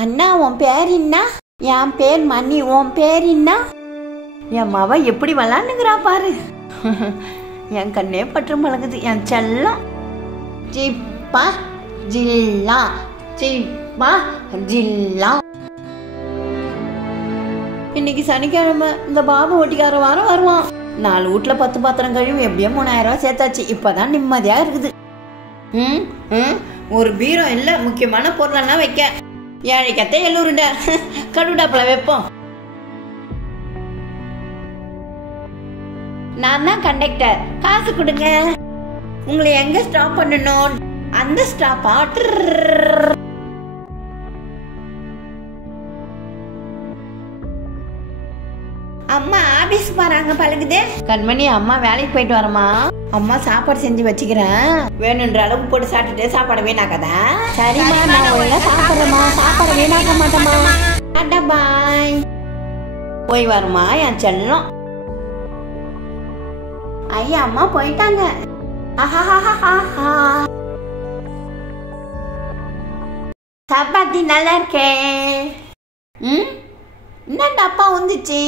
அண்ணா உன் பேர் என்ன? என் பேர் மணி. உன் பேர் என்ன? என் மவ எப்படி விளாண்டுங்கிறா பாரு. என் கண்ணே பற்று பழகுது. என் செல்லம். சிப்பா ஜில்லா சிப்பா ஜில்லா. இன்னைக்கு சனிக்கிழமை. இந்த பாபு ஓட்டிக்கார வாரம் வருவான். 4 வீட்டுல 10 பாத்திரம் கழுவி எப்படியோ 3000 ரூபாய் சேர்த்தாச்சு. இப்பதான் நிம்மதியா இருக்குது. ஒரு பீரோ இல்ல, முக்கியமான பொருளெல்லாம் வைக்க. ஏழைக்கத்தை எல்லூருண்ட கடுடாப்புல வைப்போம். நான் தான் கண்டக்டர். காசு கொடுங்க. உங்களை எங்க ஸ்டாப் பண்ணணும்? அந்த ஸ்டாப்பா? அம்மா ஆபீஸ் போறாங்க பழகுது. கண்மணி, அம்மா வேலைக்கு போயிட்டு வரமா. அம்மா சாப்பாடு செஞ்சு வச்சுக்கிறேன். வேணுன்ற அளவுக்கு போட்டு சாப்பிட்டுட்டு சாப்பாடு வீணாக்காதா? சரிம்மா, நான் ஒழுங்கா சாப்பிடுறேம்மா. சாப்பாடு வீணாக்க மாட்டேம்மா. டாடா பாய். போய் வருமா என் செல்லம். ஐயா அம்மா போயிட்டாங்க. சப்பாத்தி நல்லா இருக்கே. என்ன அப்பா வந்துச்சு?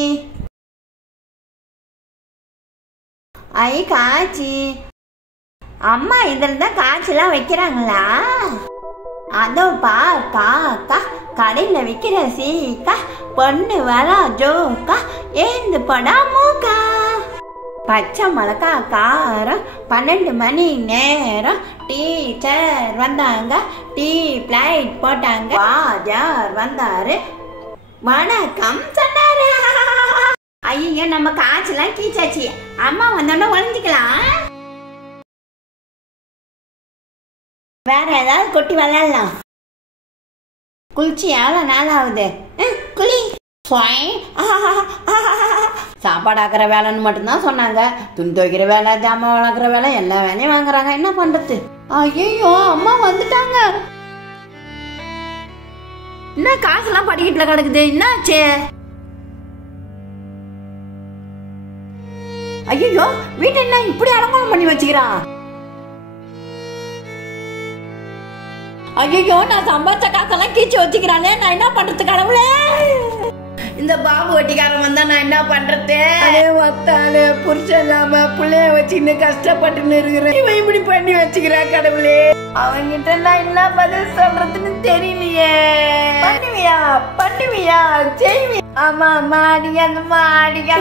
ஐ காய்ச்சி. அம்மா இதில் தான் காய்ச்சலாம் வைக்கிறாங்களா? அதோ பாக்கா கடையில் விற்கிற சீக்கா பொண்ணு வரா ஜோக்கா ஏந்து படா மூக்கா. பச்சை மிளகா காரம் 12 மணி நேரம். டீச்சர் வந்தாங்க, டீ பிளைட் போட்டாங்க. வாஜார் வந்தாரு, வணக்கம் சொன்னாரு. ஐயோ, நம்ம காய்ச்சலாம் கீச்சாச்சு. அம்மா வந்தோன்னா ஒழிஞ்சிக்கலாம். வேற ஏதாவது கொட்டி விளையாடலாம். குளிச்சு எவ்வளோ நாள் ஆகுது? குளி. சாப்பாடு ஆக்கிற வேலைன்னு மட்டும்தான் சொன்னாங்க. துணி துவைக்கிற வேலை, ஜாமான் வளர்க்குற வேலை, எல்லா வேலையும் வாங்குறாங்க. என்ன பண்றது? ஐயோ, அம்மா வந்துட்டாங்க. என்ன காசுலாம் படிக்கட்டுல கிடக்குது? என்னாச்சு? ஐயோ, வீட்டை என்ன இப்படி அலங்கோலம் பண்ணி வச்சுக்கிறான்? ஐயோ, நான் சம்பாதிச்ச காசெல்லாம் கீச்சு வச்சுக்கிறானே. நான் என்ன பண்றது கடவுளே? இந்த பாபு ஒட்டிக்காரன் வந்தா நான் என்ன பண்றது? அதே வத்தாலே புருஷன் இல்லாம பிள்ளைய வச்சுன்னு கஷ்டப்பட்டுன்னு இருக்கிறேன். இவன் இப்படி பண்ணி வச்சுக்கிறா கடவுளே. அவங்கிட்ட நான் என்ன பதில் சொல்றதுன்னு தெரியலையே. பண்ணுவியா செய்வியா? ஆமா மாடியா மாடியா.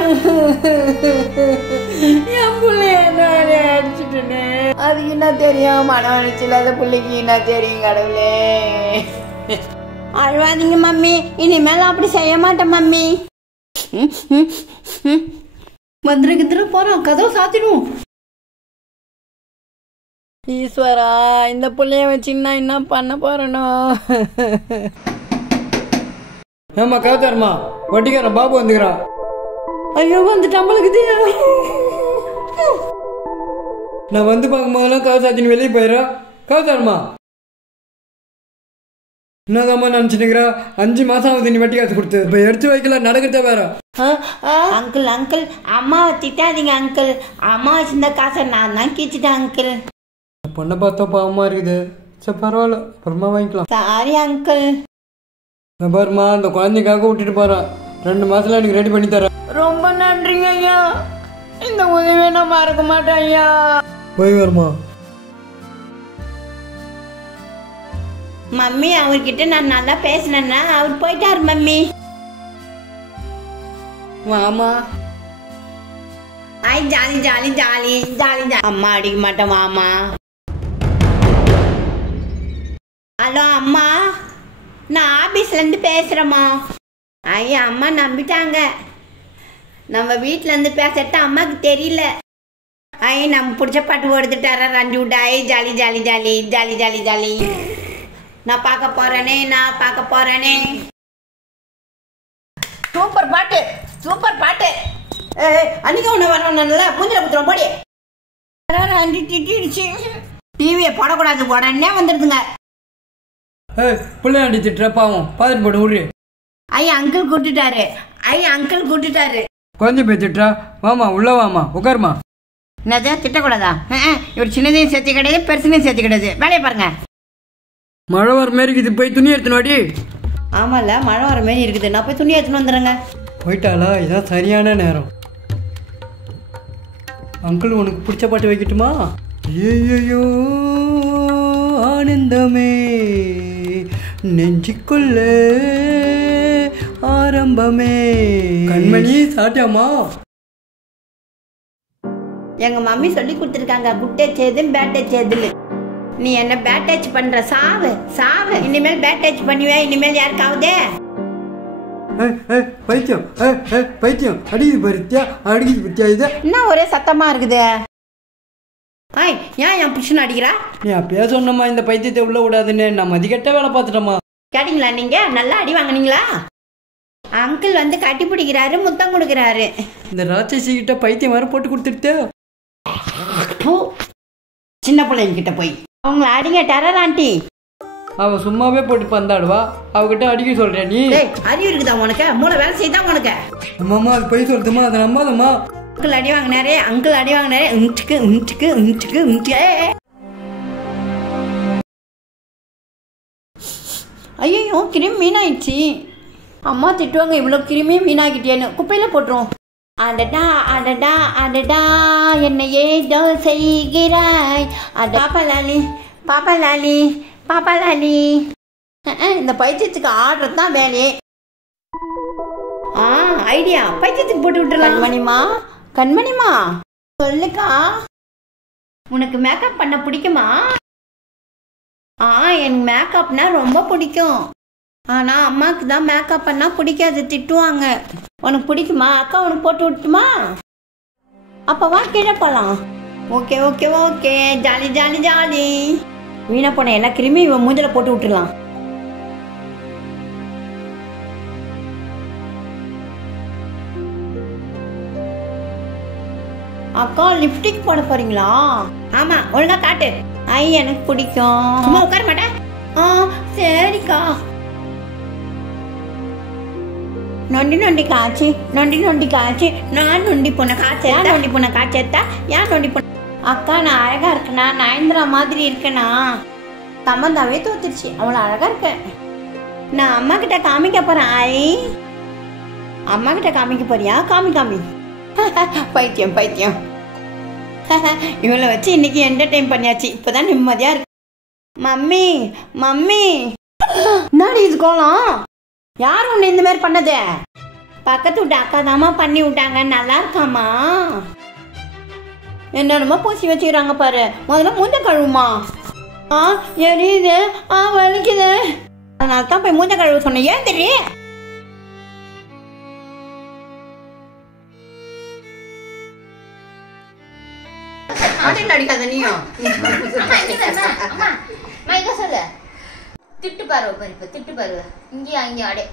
என் பிள்ளைய நானே அடிச்சுட்டேன்னு. அது என்ன தெரியும்? மன வளர்ச்சி இல்லாத பிள்ளைக்கு என்ன தெரியும் கடவுளே? அழுவாதீங்க மம்மி, இனிமேல் அப்படி செய்ய மாட்டேன் மம்மி. வந்துருக்குதுல போறோம், கதவு சாத்திடுவோம். ஈஸ்வரா, இந்த பிள்ளைய வச்சுன்னா என்ன பண்ண போறனோ? ஏமா கவுத்தாருமா, ஒட்டிக்கார பாபு வந்துக்கிறான். ஐயோ, வந்துட்டான் பழகுது. நான் வந்து பார்க்கும் போதெல்லாம் கவு சாத்தின்னு வெளியே போயிடுறோம். கவுத்தாருமா, என்னதாம்மா நினைச்சுக்கிறா? 5 மாசம் ஆகுது நீ வட்டி காசு கொடுத்து. இப்ப எடுத்து வைக்கல, நடக்கிறத வேற. அங்கிள் அங்கிள், அம்மாவை திட்டாதீங்க அங்கிள். அம்மா வச்சிருந்த காசை நான் தான் கீச்சிட்டேன் அங்கிள். பொண்ணை பார்த்தா பாவமா இருக்குது. சரி பரவாயில்ல, அப்புறமா வாங்கிக்கலாம். Sorry uncle. பாருமா, அந்த குழந்தைக்காக விட்டுட்டு போறான். 2 மாசத்துல எனக்கு ரெடி பண்ணி தரேன். ரொம்ப நன்றிங்க ஐயா. இந்த உதவியை நான் மறக்க மாட்டேன் ஐயா. போய் வருமா. மம்மி, அவர்கிட்ட நான் நல்லா பேசினேன்னா அவர் போயிட்டாரு மம்மி. வாமா. ஐ ஜாலி ஜாலி ஜாலி ஜாலி. அம்மா அடிக்க மாட்டேன், வாமா. ஹலோ அம்மா, நான் ஆபீஸ்ல இருந்து பேசுறேம்மா. ஐயா, அம்மா நம்பிட்டாங்க. நம்ம வீட்டுல இருந்து பேசுறது அம்மாக்கு தெரியல. ஐ, நம்ம பிடிச்ச பாட்டு ஓடுத்துட்டாரா ரஞ்சு விட்டா. ஐ jolly jolly jolly jolly jolly jolly. நான் பார்க்க போறேனே. சூப்பர் பாட்டு, சூப்பர் பாட்டு. அன்னைக்கு ஒண்ணு வரணும்ல, மூஞ்சில குத்துறோம் போடி. டிவியை போடக்கூடாது, உடனே வந்துடுதுங்க. பிள்ளையாண்டி திட்டுற பாவம், பாத்துட்டு போட்டு விடுறி. ஐயா அங்கிள் கூட்டுட்டாரு. கொஞ்சம் போய் திட்டுறா. வாமா, உள்ள வாமா, உட்காருமா. என்னது திட்டக்கூடாதா? இவர் சின்னதையும் சேர்த்து கிடையாது, பெருசுனையும் சேர்த்து கிடையாது. வேலையை பாருங்க. மழை வர மாதிரி இது, போய் துணி எடுத்துன்னு வாடி. ஆமாம்ல, மழை வர மாரி இருக்குது. நான் போய் துணி எடுத்துன்னு வந்துடுறேங்க. போயிட்டாளா? இதான் சரியான நேரம். அங்கிள் உனக்கு பிடிச்ச பாட்டு வைக்கட்டுமா? ஐயோ ஆனந்தமே நெஞ்சுக்குள்ள ஆரம்பமே. கண்மணி சாட்டியாமா? எங்கள் மம்மி சொல்லி கொடுத்துருக்காங்க, குட் டச் எது பேட் டச் எதுன்னு. நீ என்ன பேட் டச் பண்ணுற? சாவு சாவு. இனிமேல் பேட் டச் பண்ணுவேன். இனிமேல் யாருக்காவதே பைத்தியம் பைத்தியம் அடிக்குது பருத்தியா, அடிக்குது பத்தியா. இது என்ன ஒரே சத்தமாக இருக்குது? ஏன் என் புருஷன் அடிக்கிறா? நீ அப்பயே சொன்னம்மா இந்த பைத்தியத்தை உள்ள விடாதுன்னு. நான் மதிக்கட்ட வேலை பார்த்துட்டோமா. கேட்டீங்களா? நீங்கள் நல்லா அடி வாங்கினீங்களா? அங்கிள் வந்து கட்டி பிடிக்கிறாரு, முத்தம் கொடுக்குறாரு. இந்த ராட்சசி கிட்ட பைத்தியம் வர போட்டு கொடுத்துட்டு சின்ன பிள்ளைங்கிட்ட போய் அவங்க அடிங்க டெரர் ஆண்டி. அவ சும்மாவே போட்டு பந்தாடுவா, அவகிட்ட அடிக்க சொல்றேன் நீ. அறிவு இருக்குதா உனக்கு? மூளை வேலை செய்தா உனக்கு? அம்மாமா அது போய் சொல்லுமா, அதை நம்பாதம்மா. அங்கிள் அடி வாங்கினாரே, அங்கிள் அடி வாங்கினாரே. ஐயோ கிருமி மீனாயிடுச்சு. அம்மா திட்டுவாங்க, இவ்வளோ கிருமியும் மீனாகிட்டேன்னு. குப்பையில் போட்டுரும். அடடா அடடா அடடா என்ன ஏதோ செய்கிறாய். பாப்பாலாலி பாப்பாலாலி பாப்பாலாலி. இந்த பைத்தியத்துக்கு ஆடுறது தான் வேலையே. ஐடியா, பைத்தியத்துக்கு போட்டு விட்டுலாம். கண்மணிமா கண்மணிமா சொல்லுக்கா, உனக்கு மேக்கப் பண்ண பிடிக்குமா? எனக்கு மேக்கப்னா ரொம்ப பிடிக்கும். ஆனால் அம்மாவுக்கு தான் மேக்கப் பண்ணால் பிடிக்காது, திட்டுவாங்க. உனக்கு பிடிக்குமா? அக்கா உனக்கு போட்டு விட்டுமா? அப்போ வா கீழே போகலாம். Okay okay okay, jolly jolly jolly. வீணா போன எல்லா கிருமி இவன் மூஞ்சில போட்டு விட்டுலாம். அக்கா லிப்ஸ்டிக் போட போறீங்களா? ஆமா, ஒழுங்கா காட்டு. எனக்கு பிடிக்கும். சும்மா உட்கார மாட்டேன். சரிக்கா. நொண்டி நொண்டி காய்ச்சி நொண்டி நொண்டி காய்ச்சி நான் நொண்டி போன காய்ச்சா நொண்டி போன காய்ச்சா ஏன் நொண்டி போன? அக்கா நான் அழகா இருக்கேனா? நயன்தரா மாதிரி இருக்கேனா? சம்பந்தாவே தோத்துருச்சு, அவ்வளோ அழகா இருக்கேன். நான் அம்மா கிட்ட காமிக்க போறேன். அம்மா கிட்ட காமிக்க போறியா? காமி காமி. பைத்தியம் பைத்தியம். இவளை வச்சு இன்னைக்கு என்டர்டைன் பண்ணியாச்சு. இப்போதான் நிம்மதியா இருக்கு. மம்மி மம்மி நாடி இது கோலம். யார் உன்னை இந்த மாதிரி பண்ணது? பக்கத்து விட்டு அக்கா தாமா பண்ணி விட்டாங்க. நல்லா இருக்காமா? என்னென்னமோ பூசி வச்சுக்கிறாங்க பாரு. முதல்ல மூஞ்ச கழுவுமா. எரியுது, வலிக்குது. அதனால தான் போய் மூஞ்ச கழுவு சொன்னேன். ஏன் தெரியும்? அடிக்காத நீயும். சொல்லு, திட்டு பாரு, திட்டு பாரு. இங்கேயா இங்கே அடே.